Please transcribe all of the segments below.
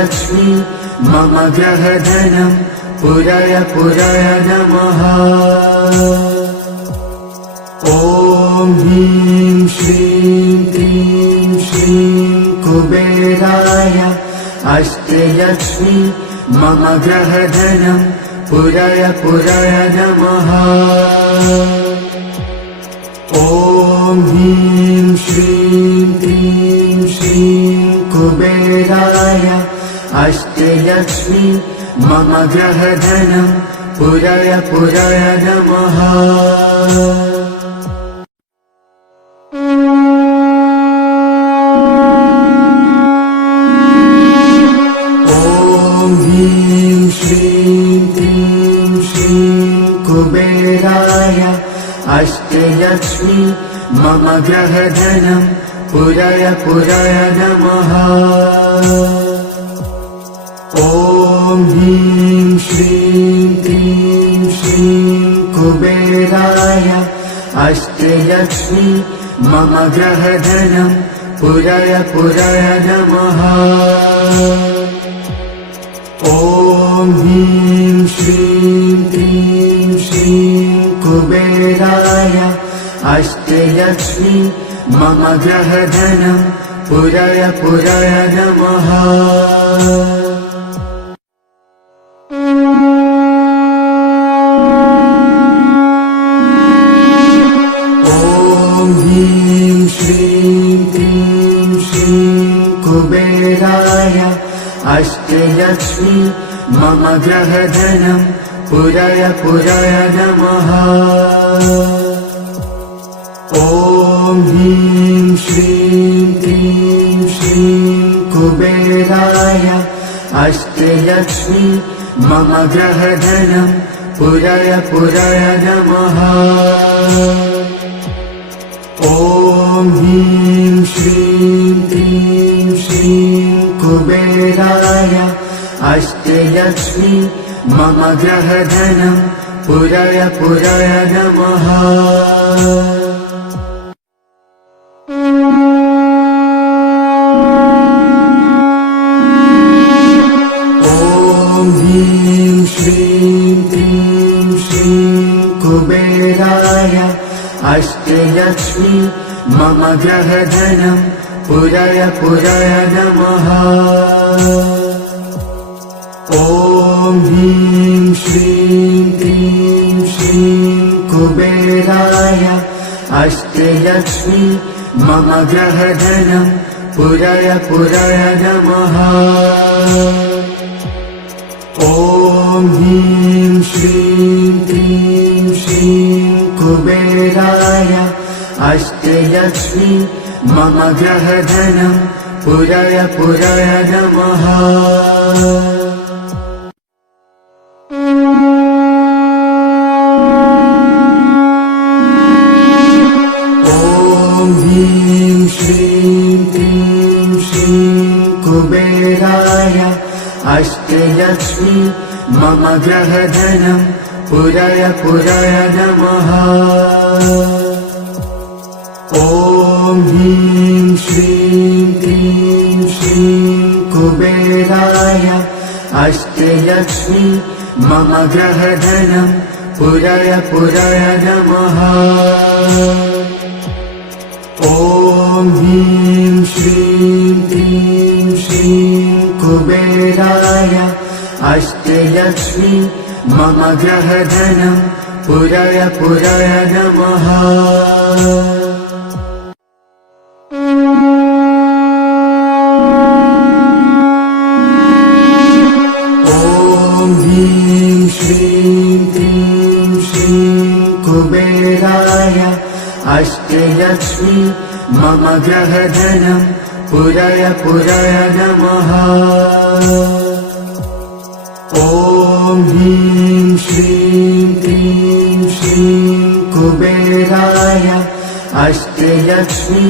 लक्ष्मी मम ग्रहधनं पुरय पुरय नमः। ॐ ह्रीं श्रीं क्लीं श्रीं कुबेराय अष्टलक्ष्मी मम ग्रहधनं पुरय पुरय नमः। ॐ ह्रीं श्रीं क्लीं श्रीं कुबेराय अष्टलक्ष्मी मम ग्रहधनं पुरय पुरय नमः। ॐ ह्रीं श्रीं क्लीं श्रीं कुबेराय अष्टलक्ष्मी मम ग्रहधनं पुरय पुरय नमः। ॐ ह्रीं श्रीं क्लीं श्रीं कुबेराय अष्टलक्ष्मी मम ग्रहधनं पुरय पुरय नमः। ॐ ह्रीं श्रीं क्लीं श्रीं कुबेराय अष्टलक्ष्मी मम ग्रहधनं पुरय पुरय नमः। ॐ ह्रीं श्रीं क्लीं श्रीं कुबेराय अष्टलक्ष्मी मम ग्रहधनं पुरय पुरय नमः। ॐ ह्रीं श्रीं क्लीं श्रीं कुबेराय अष्टलक्ष्मी मम ग्रहधनं पुरय पुरय नमः। ॐ ह्रीं श्रीं क्लीं श्रीं कुबेराय अष्टलक्ष्मी मम ग्रहधनं पुरय पुरय नमः। ॐ ह्रीं श्रीं क्लीं श्रीं कुबेराय अष्टलक्ष्मी मम ग्रहधनं पुरय पुरय नमः। ॐ ह्रीं श्रीं क्लीं श्रीं कुबेराय अष्टलक्ष्मी मम ग्रहधनं पुरय पुरय नमः। ॐ ह्रीं श्रीं क्लीं श्रीं कुबेराय अष्टलक्ष्मी मम ग्रहधनं पुरय पुरय नमः। ॐ ह्रीं श्रीं क्लीं श्रीं कुबेराय अष्टलक्ष्मी मम ग्रहधनं पुरय पुरय नमः। ॐ ह्रीं श्रीं क्लीं श्रीं कुबेराय अष्टलक्ष्मी मम ग्रहधनं पुरय पुरय नमः। ॐ ह्रीं श्रीं क्लीं श्रीं कुबेराय अष्टलक्ष्मी मम ग्रहधनं पुरय पुरय नमः। ॐ ह्रीं श्रीं क्लीं श्रीं कुबेराय अष्टलक्ष्मी मम ग्रहधनं पुरय पुरय नमः। ॐ ह्रीं श्रीं क्लीं श्रीं कुबेराय अष्टलक्ष्मी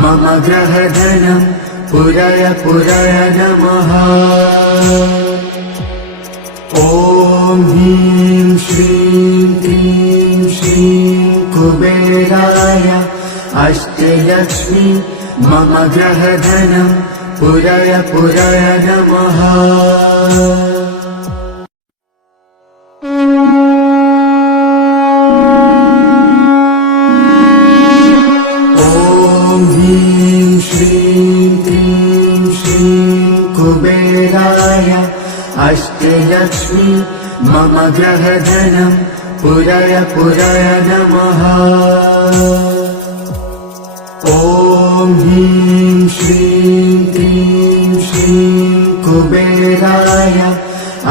मम ग्रहधनं पुरय पुरय नमः। ॐ ह्रीं श्रीं क्लीं श्रीं कुबेराय अष्टलक्ष्मी मम ग्रहधनं पुरय पुरय नमः। ॐ ह्रीं श्रीं क्लीं श्रीं कुबेराय अष्टलक्ष्मी मम ग्रहधनं पुरय पुरय नमः। ॐ ह्रीं श्रीं क्लीं श्रीं कुबेराय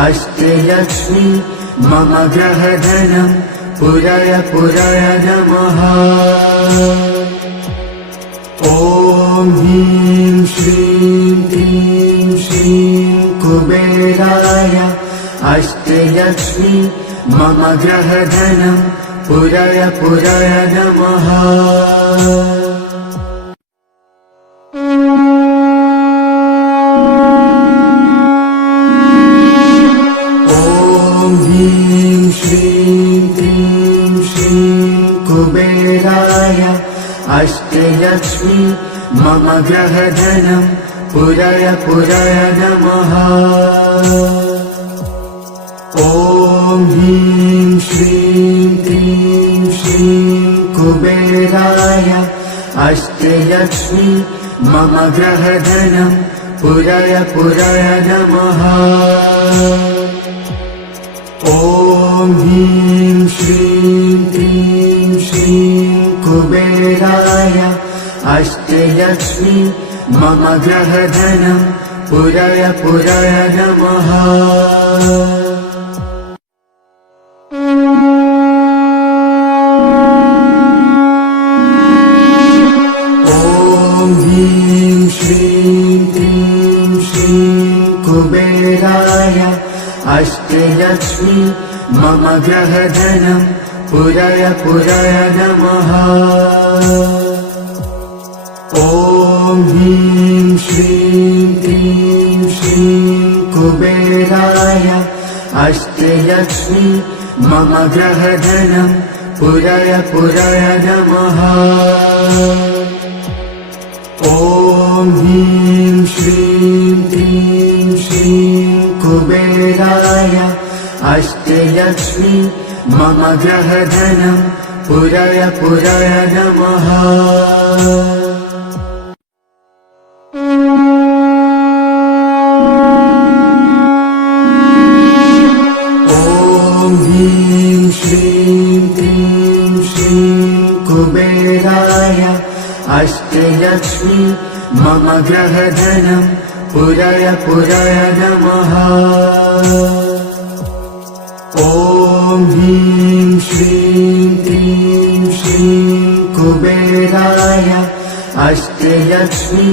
अष्टलक्ष्मी मम ग्रहधनं पुरय पुरय नमः। ॐ ह्रीं श्रीं क्लीं श्रीं कुबेराय अष्टलक्ष्मी मम ग्रहधनं पुरय पुरय नमः। ॐ ह्रीं श्रीं क्लीं श्रीं कुबेराय अष्टलक्ष्मी मम ग्रहधनं पुरय पुरय नमः। ॐ ह्रीं श्रीं क्लीं श्रीं कुबेराय अष्टलक्ष्मी मम ग्रहधनं पुरय पुरय नमः। ॐ ह्रीं श्रीं क्लीं श्रीं कुबेराय अष्टलक्ष्मी मम ग्रहधनं पुरय पुरय नमः। ॐ ह्रीं श्रीं क्लीं श्रीं कुबेराय अष्टलक्ष्मी मम ग्रहधनं पुरय पुरय नमः। ॐ ह्रीं श्रीं क्लीं श्रीं कुबेराय अष्टलक्ष्मी मम ग्रहधनं पुरय पुरय नमः। ॐ ह्रीं श्रीं क्लीं श्रीं कुबेराय अष्टलक्ष्मी मम ग्रहधनं पुरय पुरय नमः। ॐ ह्रीं श्रीं क्लीं श्रीं कुबेराय अष्टलक्ष्मी मम ग्रहधनं पुरय पुरय नमः। ॐ ह्रीं श्रीं क्लीं श्रीं कुबेराय अष्टलक्ष्मी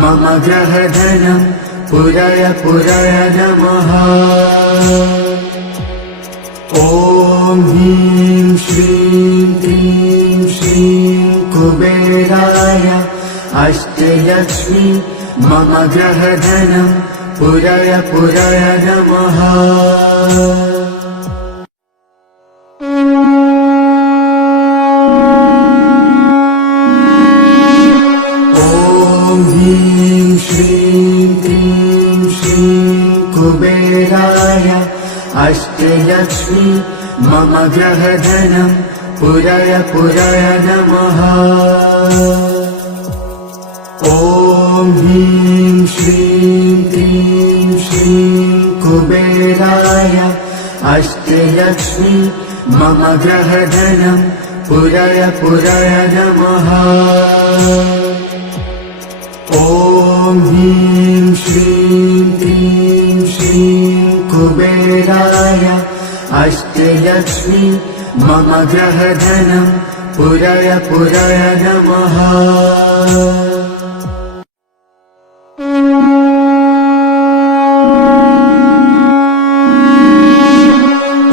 मम ग्रहधनं पुरय पुरय नमः। ॐ ह्रीं श्रीं क्लीं श्रीं कुबेराय अष्टलक्ष्मी मम ग्रहधनं पुरय पुरय नमः। ॐ ह्रीं श्रीं क्लीं श्रीं कुबेराय अष्टलक्ष्मी मम ग्रहधनं पुरय पुरय नमः। ॐ ह्रीं श्रीं क्लीं श्रीं कुबेराय अष्टलक्ष्मी मम ग्रहधनं पुरय पुरय नमः। ॐ ह्रीं श्रीं क्लीं श्रीं कुबेराय अष्टलक्ष्मी मम ग्रहधनं पुरय पुरय नमः।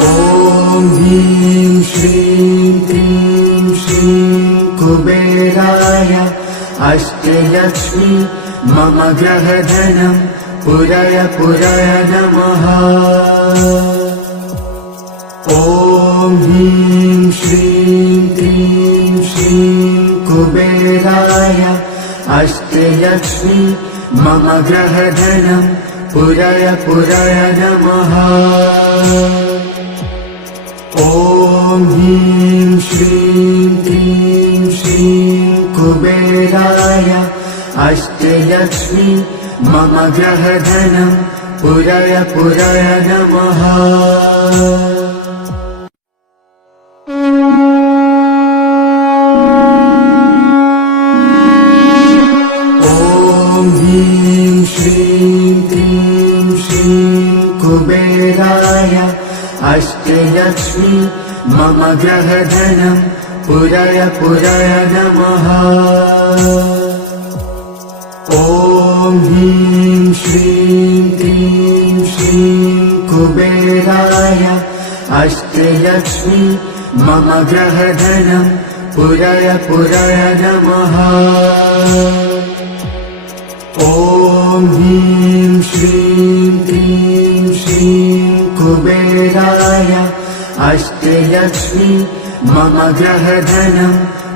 ॐ ह्रीं श्रीं क्लीं श्रीं कुबेराय अष्टलक्ष्मी मम ग्रहधनं पुरय पुरय नमः। ॐ ह्रीं श्रीं क्लीं श्रीं कुबेराय अष्टलक्ष्मी मम ग्रहधनं पुरय पुरय नमः। ॐ ह्रीं श्रीं क्लीं श्रीं कुबेराय अष्टलक्ष्मी मम ग्रहधनं पुरय पुरय नमः। ॐ ह्रीं श्रीं क्लीं श्रीं कुबेराय अष्टलक्ष्मी मम ग्रहधनं पुरय पुरय नमः। ॐ ह्रीं श्रीं क्लीं श्रीं कुबेराय अष्टलक्ष्मी मम ग्रहधनं पुरय पुरय नमः। ॐ ह्रीं श्रीं क्लीं श्रीं कुबेराय अष्टलक्ष्मी मम ग्रहधनं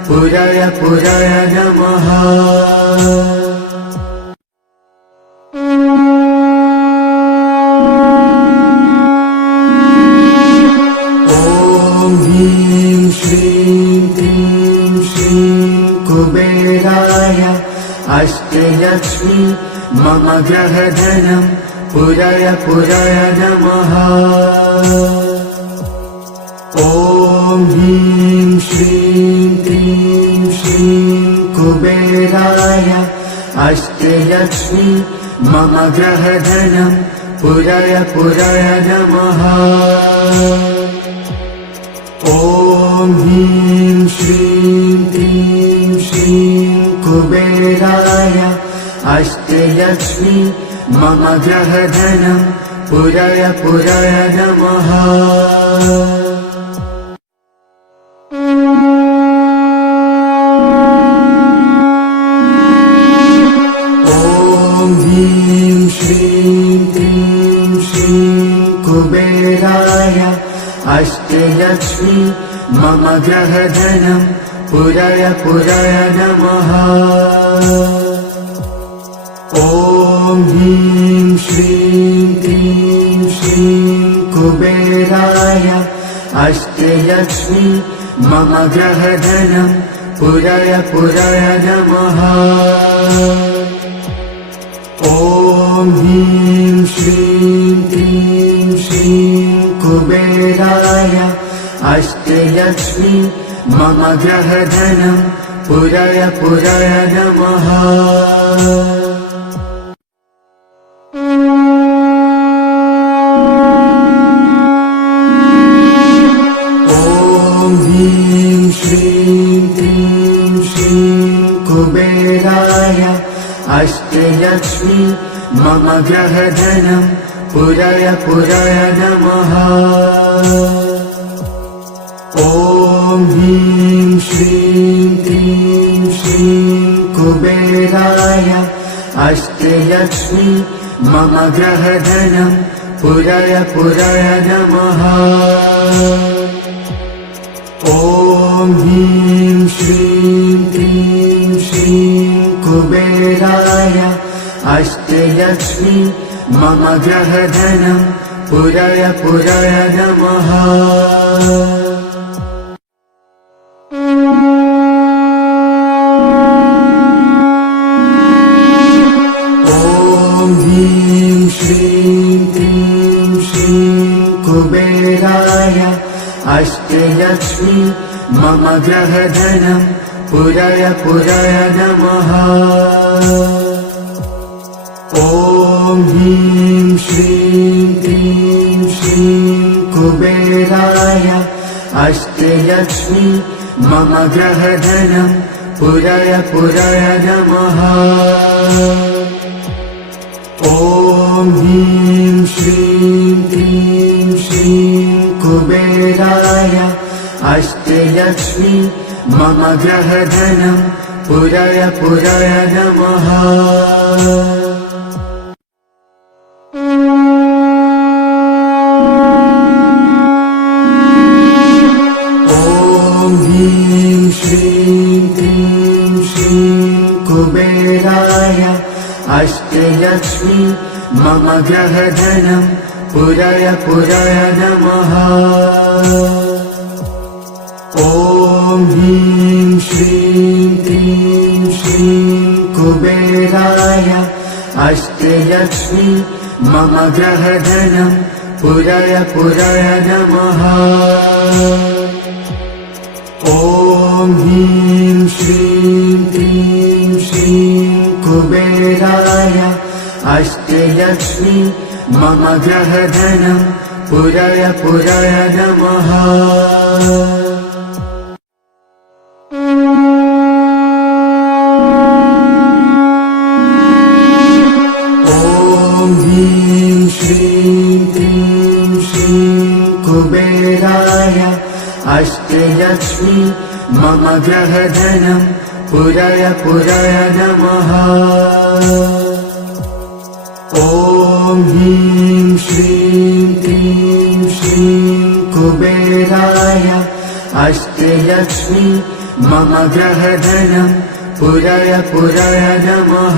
पुरय पुरय नमः। ॐ ह्रीं श्रीं क्लीं श्रीं कुबेराय अष्टलक्ष्मी मम ग्रहधनं पुरय पुरय नमः। ॐ ह्रीं श्रीं क्लीं श्रीं कुबेराय अष्टलक्ष्मी मम ग्रहधनं पुरय पुरय नमः। ॐ ह्रीं श्रीं क्लीं श्रीं कुबेराय अष्टलक्ष्मी मम ग्रहधनं पुरय पुरय नमः। ॐ ह्रीं श्रीं क्लीं श्रीं कुबेराय अष्टलक्ष्मी मम ग्रहधनं पुरय पुरय नमः। ॐ ह्रीं श्रीं क्लीं श्रीं कुबेराय अष्टलक्ष्मी मम ग्रहधनं पुरय पुरय नमः। ॐ ह्रीं श्रीं क्लीं श्रीं कुबेराय अष्टलक्ष्मी मम ग्रहधनं पुरय पुरय नमः। ॐ ह्रीं श्रीं क्लीं श्रीं कुबेराय अष्टलक्ष्मी मम ग्रहधनं पुरय पुरय नमः। ॐ ह्रीं श्रीं क्लीं श्रीं कुबेराय अष्टलक्ष्मी मम ग्रहधनं पुरय पुरय नमः। ॐ ह्रीं श्रीं क्लीं श्रीं कुबेराय अष्टलक्ष्मी मम ग्रहधनं पुरय पुरय नमः। ॐ ह्रीं श्रीं क्लीं श्रीं कुबेराय अष्टलक्ष्मी मम ग्रहधनं पुरय पुरय नमः। ॐ ह्रीं श्रीं क्लीं श्रीं कुबेराय अष्टलक्ष्मी मम ग्रहधनं पुरय पुरय नमः। ॐ ह्रीं श्रीं क्लीं श्रीं कुबेराय अष्टलक्ष्मी मम ग्रहधनं पुरय पुरय नमः। ॐ ह्रीं श्रीं क्लीं श्रीं कुबेराय अष्ट अष्टलक्ष्मी मम ग्रहधनं पुरय पुरय नमः। ॐ ह्रीं श्रीं क्लीं श्रीं कुबेराय अष्टलक्ष्मी मम ग्रहधनं पुरय पुरय नमः। ॐ ह्रीं श्रीं क्लीं श्रीं कुबेराय अष्टलक्ष्मी मम ग्रहधनं पुरय पुरय नमः। ॐ ह्रीं श्रीं क्लीं श्रीं कुबेराय अष्टलक्ष्मी मम ग्रहधनं पुरय पुरय नमः। ॐ ह्रीं श्रीं क्लीं श्रीं कुबेराय अष्टलक्ष्मी मम ग्रहधनं पुरय पुरय नमः।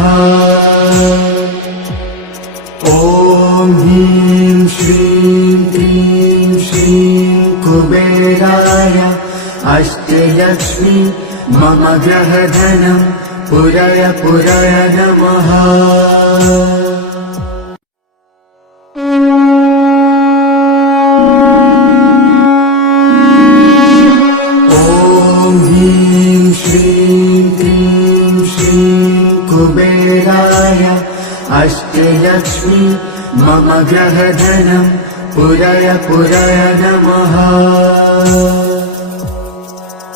ॐ ह्रीं श्रीं क्लीं श्रीं कुबेराय अष्टलक्ष्मी मम ग्रहधनं पुरय पुरय नमः। ॐ ह्रीं श्रीं क्लीं श्रीं कुबेराय अष्टलक्ष्मी मम ग्रहधनं पुरय पुरय नमः।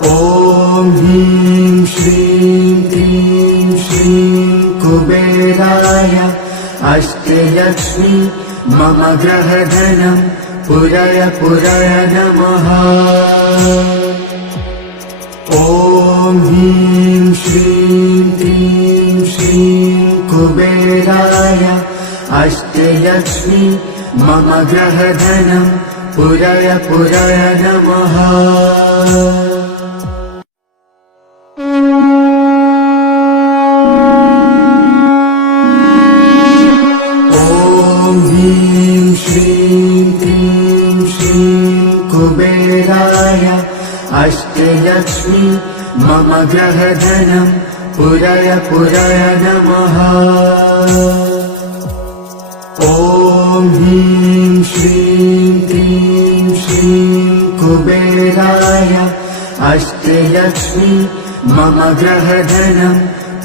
ॐ ह्रीं श्रीं क्लीं श्रीं कुबेराय अष्टलक्ष्मी मम ग्रहधनं पुरय पुरय नमः। ॐ ह्रीं श्रीं क्लीं श्रीं कुबेराय अष्टलक्ष्मी मम ग्रहधनं पुरय पुरय नमः। ॐ ह्रीं श्रीं क्लीं श्रीं कुबेराय अष्टलक्ष्मी मम ग्रहधनं पुरय पुरय नमः। ॐ ह्रीं श्रीं क्लीं श्रीं कुबेराय अष्टलक्ष्मी मम ग्रहधनं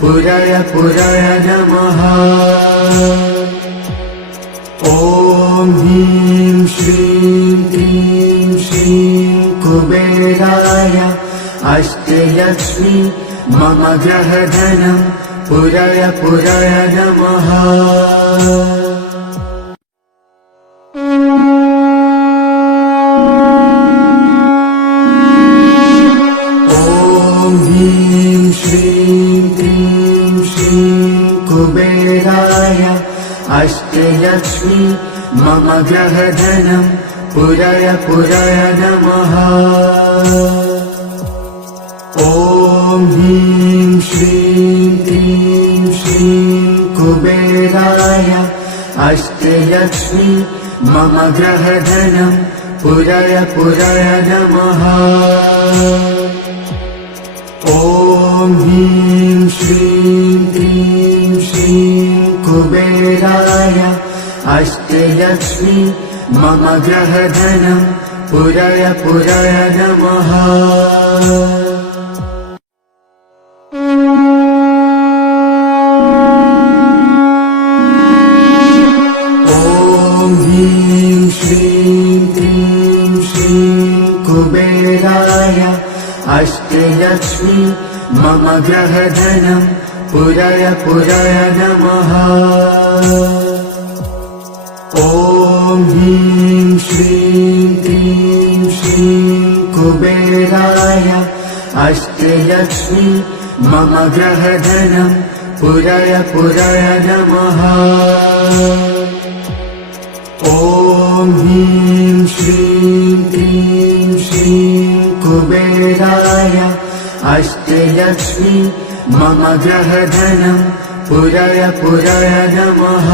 पुरय पुरय नमः। ॐ ह्रीं श्रीं क्लीं श्रीं कुबेराय अष्टलक्ष्मी मम ग्रहधनं पुरय पुरय नमः। ॐ ह्रीं श्रीं क्लीं श्रीं कुबेराय अष्टलक्ष्मी मम ग्रहधनं पुरय पुरय नमः। ॐ ह्रीं श्रीं क्लीं श्रीं कुबेराय अष्टलक्ष्मी मम ग्रहधनं पुरय पुरय नमः। ॐ ह्रीं श्रीं क्लीं श्रीं कुबेराय अष्टलक्ष्मी मम ग्रहधनं पुरय पुरय नमः। ॐ ह्रीं श्रीं क्लीं श्रीं कुबेराय अष्टलक्ष्मी मम ग्रहधनं पुरय पुरय नमः। ॐ ह्रीं श्रीं क्लीं श्रीं कुबेराय अष्टलक्ष्मी मम ग्रहधनं पुरय पुरय नमः। ॐ ह्रीं श्रीं क्लीं श्रीं कुबेराय अष्टलक्ष्मी मम ग्रहधनं पुरय पुरय नमः